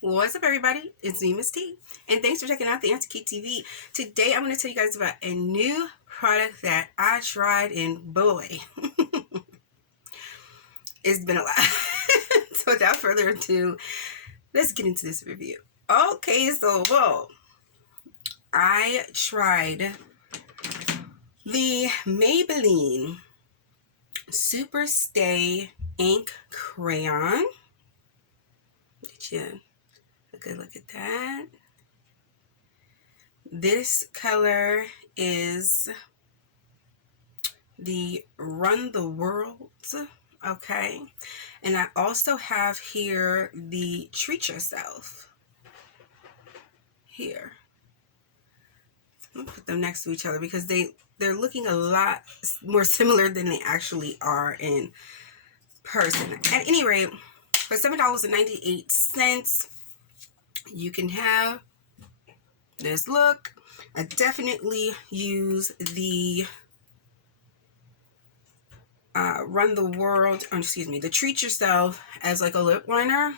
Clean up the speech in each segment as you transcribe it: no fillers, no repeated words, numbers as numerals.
What's up, everybody? It's me, Miss T, and thanks for checking out the Antique TV. Today, I'm going to tell you guys about a new product that I tried, and boy, it's been a lot. So, without further ado, let's get into this review. Okay, so I tried the Maybelline Super Stay Ink Crayon. Did you take a look at that? This color is the Run the World, okay? And I also have here the Treat Yourself here. I'm gonna put them next to each other because they're looking a lot more similar than they actually are in person. At any rate, for $7.98, you can have this look. I definitely use the Run the World, the Treat Yourself as like a lip liner,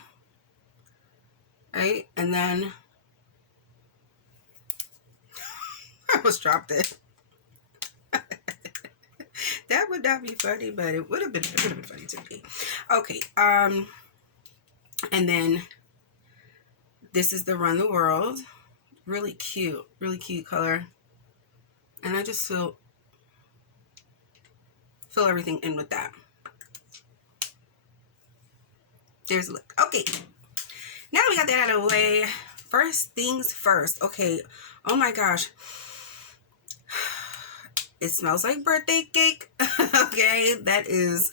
right? And then I almost dropped it. That would not be funny, but it would have been funny to me. Okay, and then this is the Run the World. Really cute color. And I just fill everything in with that. There's a look. Okay, now that we got that out of the way, first things first. Okay, oh my gosh, it smells like birthday cake. Okay, that is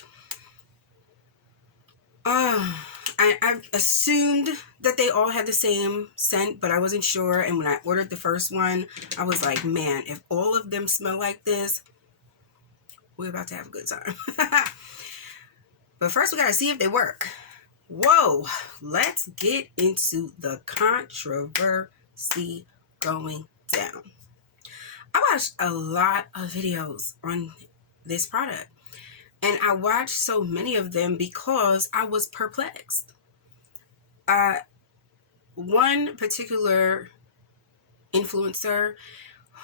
I assumed that they all had the same scent, but I wasn't sure. And when I ordered the first one, I was like, man, if all of them smell like this, we're about to have a good time. But first, we got to see if they work. Whoa, let's get into the controversy going down. I watched a lot of videos on this product, and I watched so many of them because I was perplexed. One particular influencer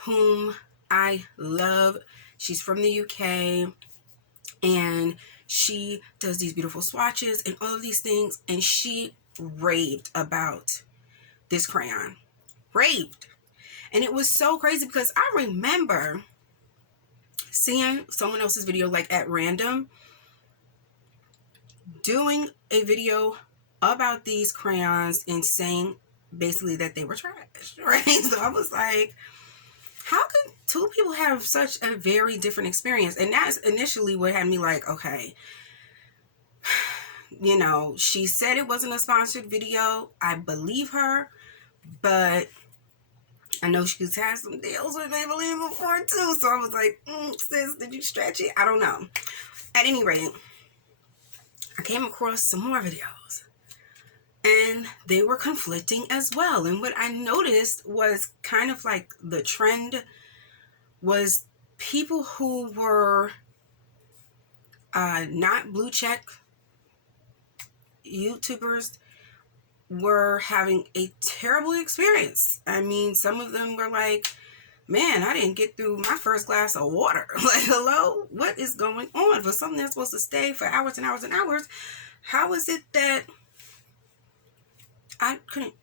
whom I love, she's from the UK, and she does these beautiful swatches and all of these things, and she raved about this crayon. Raved. And it was so crazy because I remember seeing someone else's video, like at random, doing a video about these crayons and saying basically that they were trash, right? So I was like, how can two people have such a very different experience? And that's initially what had me like, okay, you know, she said it wasn't a sponsored video. I believe her, but I know she's had some deals with Maybelline before too. So I was like, sis, did you stretch it? I don't know. At any rate, I came across some more videos, and they were conflicting as well. And what I noticed was kind of like the trend was people who were not blue check YouTubers were having a terrible experience. I mean, some of them were like, man, I didn't get through my first glass of water. Like, hello, what is going on? For something that's supposed to stay for hours and hours and hours, how is it that I couldn't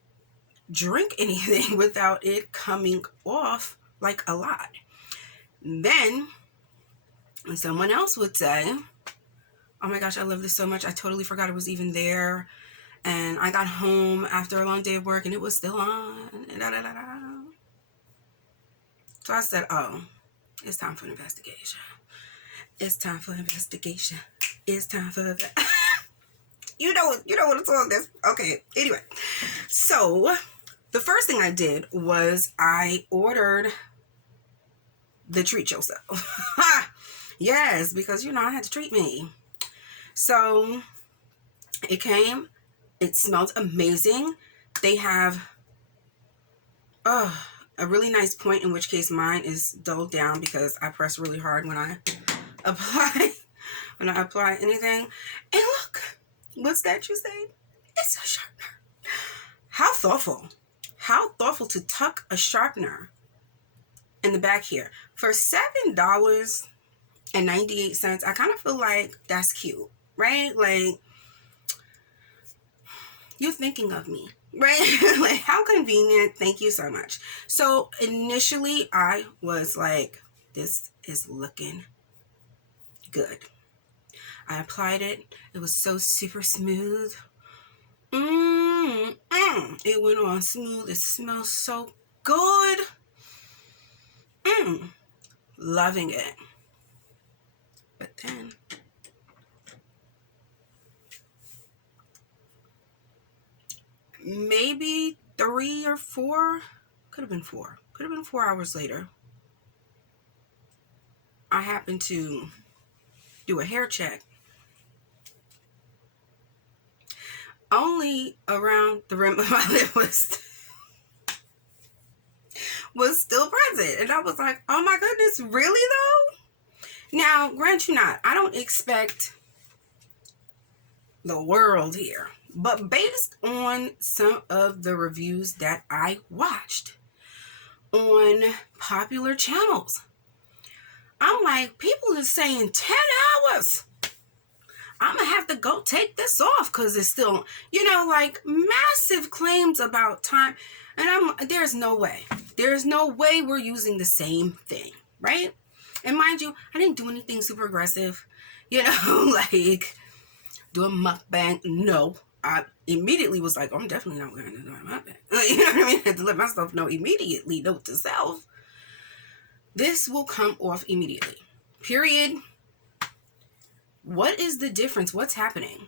drink anything without it coming off like a lot? Then someone else would say, oh my gosh, I love this so much, I totally forgot it was even there. And I got home after a long day of work and it was still on. So I said, oh, it's time for an investigation. It's time for investigation. It's time for you know what a song is. Okay, anyway. So the first thing I did was I ordered the Treat Yourself. Yes, because I had to treat me. So it came. It smelled amazing. They have a really nice point, in which case mine is dulled down because I press really hard when I apply anything. And look, what's that you say? It's a sharpener. thoughtful. How thoughtful to tuck a sharpener in the back here. For $7.98, I kind of feel like that's cute, right? Like, you're thinking of me, right? Like, how convenient. Thank you so much. So initially I was like, this is looking good. I applied it. It was so super smooth. It went on smooth. It smells so good. Loving it. But then maybe 3 or 4, could have been 4 hours later, I happened to do a hair check. Only around the rim of my lip was still present. And I was like, oh my goodness, really though? Now, grant you not, I don't expect the world here. But based on some of the reviews that I watched on popular channels, I'm like, people are saying 10 hours. I'm going to have to go take this off because it's still, you know, like massive claims about time. And there's no way. There's no way we're using the same thing, right? And mind you, I didn't do anything super aggressive, you know, like do a mukbang. No, I immediately was like, oh, I'm definitely not going to do a mukbang. You know what I mean? I had to let myself know immediately, note to self, this will come off immediately. Period. What is the difference? What's happening?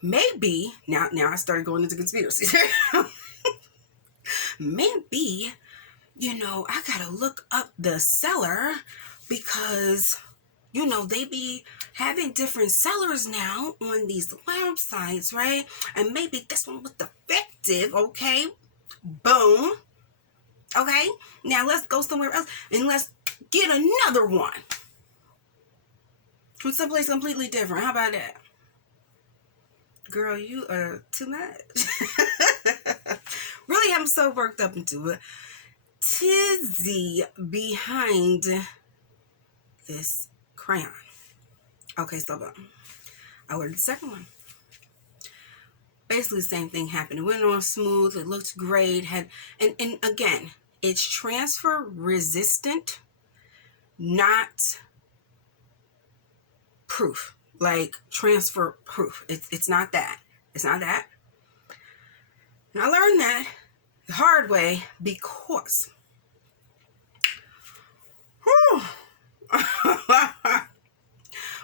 Maybe, now I started going into conspiracy. Maybe, you know, I gotta look up the seller because, you know, they be having different sellers now on these websites, right? And maybe this one was defective, okay? Boom. Okay, now let's go somewhere else and let's get another one from someplace completely different. How about that? Girl, you are too much. Really, I'm so worked up into a tizzy behind this crayon. Okay, so I ordered the second one. Basically the same thing happened. It went on smooth. It looked great. And again, it's transfer resistant, not proof. Like transfer proof. It's not that. It's not that. And I learned that the hard way because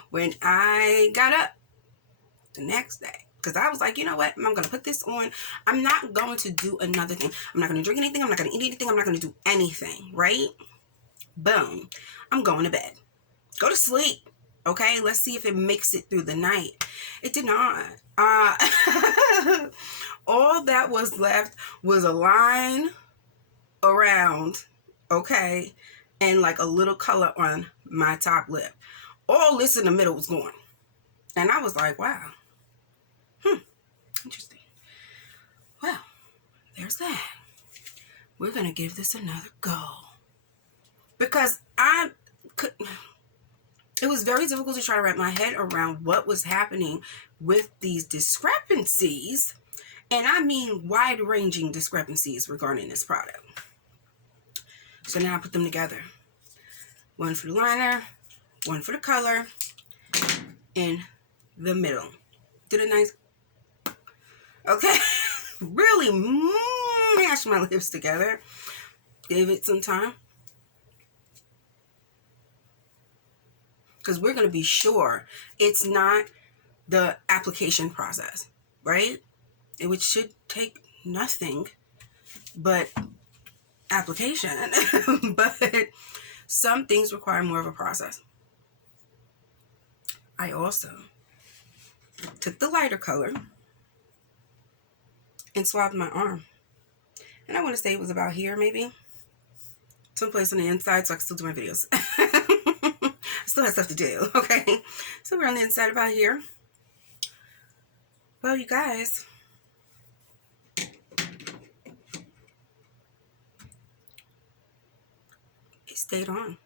when I got up the next day, because I was like, you know what? I'm going to put this on. I'm not going to do another thing. I'm not going to drink anything. I'm not going to eat anything. I'm not going to do anything, right? Boom. I'm going to bed. Go to sleep. Okay? Let's see if it makes it through the night. It did not. All that was left was a line around, okay, and like a little color on my top lip. All this in the middle was gone. And I was like, wow. Interesting. Well, there's that. We're going to give this another go. Because it was very difficult to try to wrap my head around what was happening with these discrepancies. And I mean wide-ranging discrepancies regarding this product. So now I put them together. One for the liner, one for the color, in the middle. Did a nice... Okay, really mashed my lips together. Gave it some time. Because we're going to be sure it's not the application process, right? Which should take nothing but application. But some things require more of a process. I also took the lighter color and swabbed my arm. And I want to say it was about here, maybe. Someplace on the inside so I can still do my videos. I still have stuff to do, okay? So we're on the inside about here. Well, you guys, it stayed on.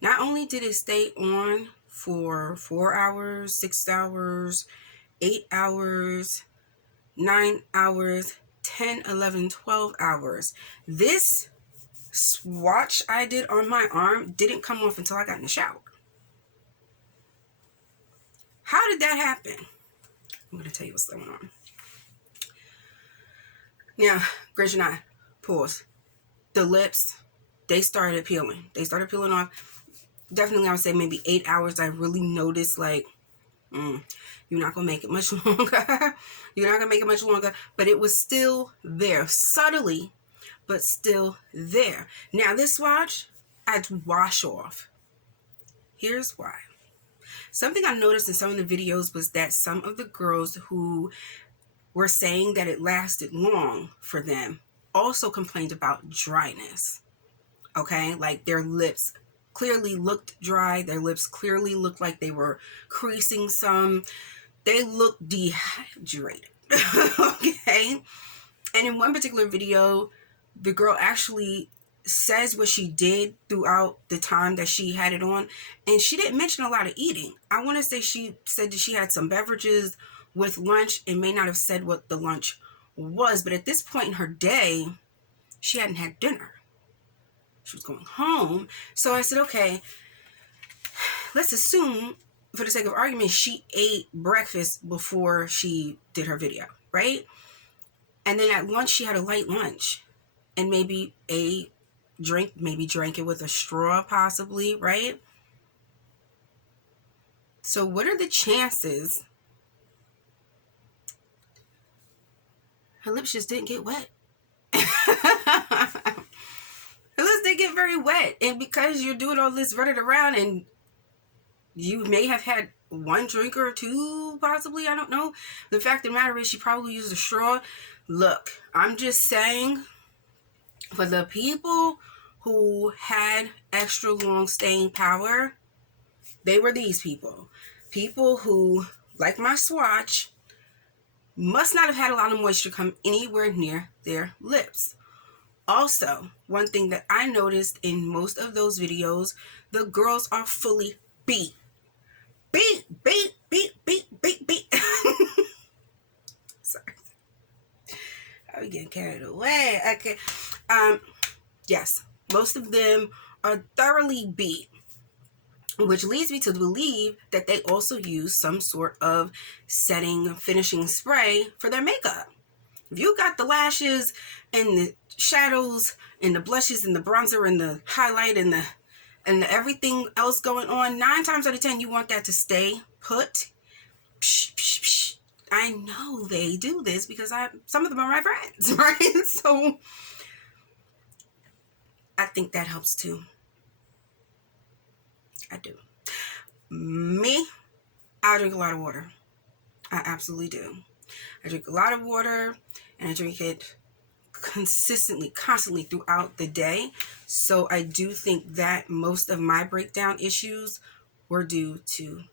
Not only did it stay on for 4 hours, 6 hours, 8 hours, 9 hours, 10, 11, 12 hours. This swatch I did on my arm didn't come off until I got in the shower. How did that happen? I'm going to tell you what's going on. Now, Grace and I, pause. The lips, they started peeling. They started peeling off. Definitely, I would say maybe 8 hours. I really noticed, like, you're not going to make it much longer. You're not going to make it much longer. But it was still there. Subtly, but still there. Now, this swatch, I'd wash off. Here's why. Something I noticed in some of the videos was that some of the girls who were saying that it lasted long for them also complained about dryness. Okay? Like their lips clearly looked dry. Their lips clearly looked like they were creasing some. They looked dehydrated. Okay? And in one particular video, the girl actually says what she did throughout the time that she had it on, and she didn't mention a lot of eating. I want to say she said that she had some beverages with lunch and may not have said what the lunch was, but at this point in her day, she hadn't had dinner. She was going home. So I said, okay, let's assume, for the sake of argument, she ate breakfast before she did her video, right? And then at lunch, she had a light lunch and maybe a drink, maybe drank it with a straw possibly, right? So what are the chances her lips just didn't get wet? Her lips didn't get very wet. And because you're doing all this running around and you may have had one drink or two, possibly, I don't know. The fact of the matter is she probably used a straw. Look, I'm just saying, for the people who had extra long staying power, they were these people. People who, like my swatch, must not have had a lot of moisture come anywhere near their lips. Also, one thing that I noticed in most of those videos, the girls are fully beat. Beat. Sorry. I'm getting carried away. Okay. Yes, most of them are thoroughly beat, which leads me to believe that they also use some sort of setting, finishing spray for their makeup. If you got the lashes and the shadows and the blushes and the bronzer and the highlight and the everything else going on, 9 times out of 10, you want that to stay put. Psh, psh, psh. I know they do this because some of them are my friends, right? So I think that helps too. I do. Me, I drink a lot of water. I absolutely do. I drink a lot of water, and I drink it consistently, constantly throughout the day. So I do think that most of my breakdown issues were due to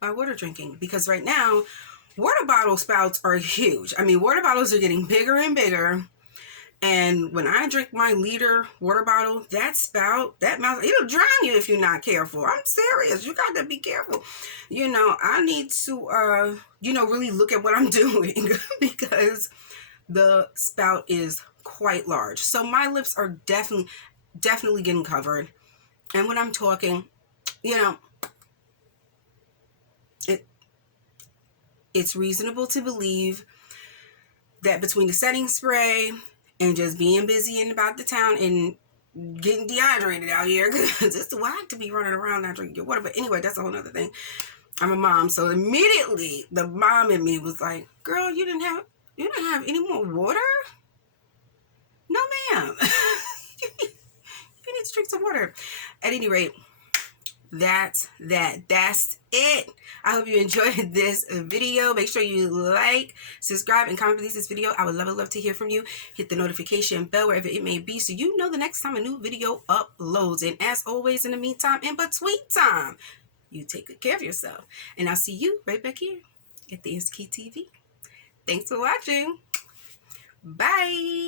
my water drinking. Because right now, water bottle spouts are huge. I mean, water bottles are getting bigger and bigger. And when I drink my liter water bottle, that spout, that mouth, it'll drown you if you're not careful. I'm serious. You got to be careful. You know, I need to, really look at what I'm doing because the spout is quite large. So my lips are definitely getting covered. And when I'm talking, it's reasonable to believe that between the setting spray and just being busy and about the town and getting dehydrated out here, because it's wild to be running around not drinking your water. But anyway, that's a whole nother thing. I'm a mom, so immediately the mom in me was like, "Girl, you didn't have any more water? No, ma'am. You need to drink some water." At any rate, that's it. I hope you enjoyed this video. Make sure you like, subscribe, and comment this video. I would love to hear from you. Hit the notification bell wherever it may be so you know the next time a new video uploads. And as always, in the meantime, in between time, you take good care of yourself. And I'll see you right back here. at the Instakey TV. Thanks for watching. Bye.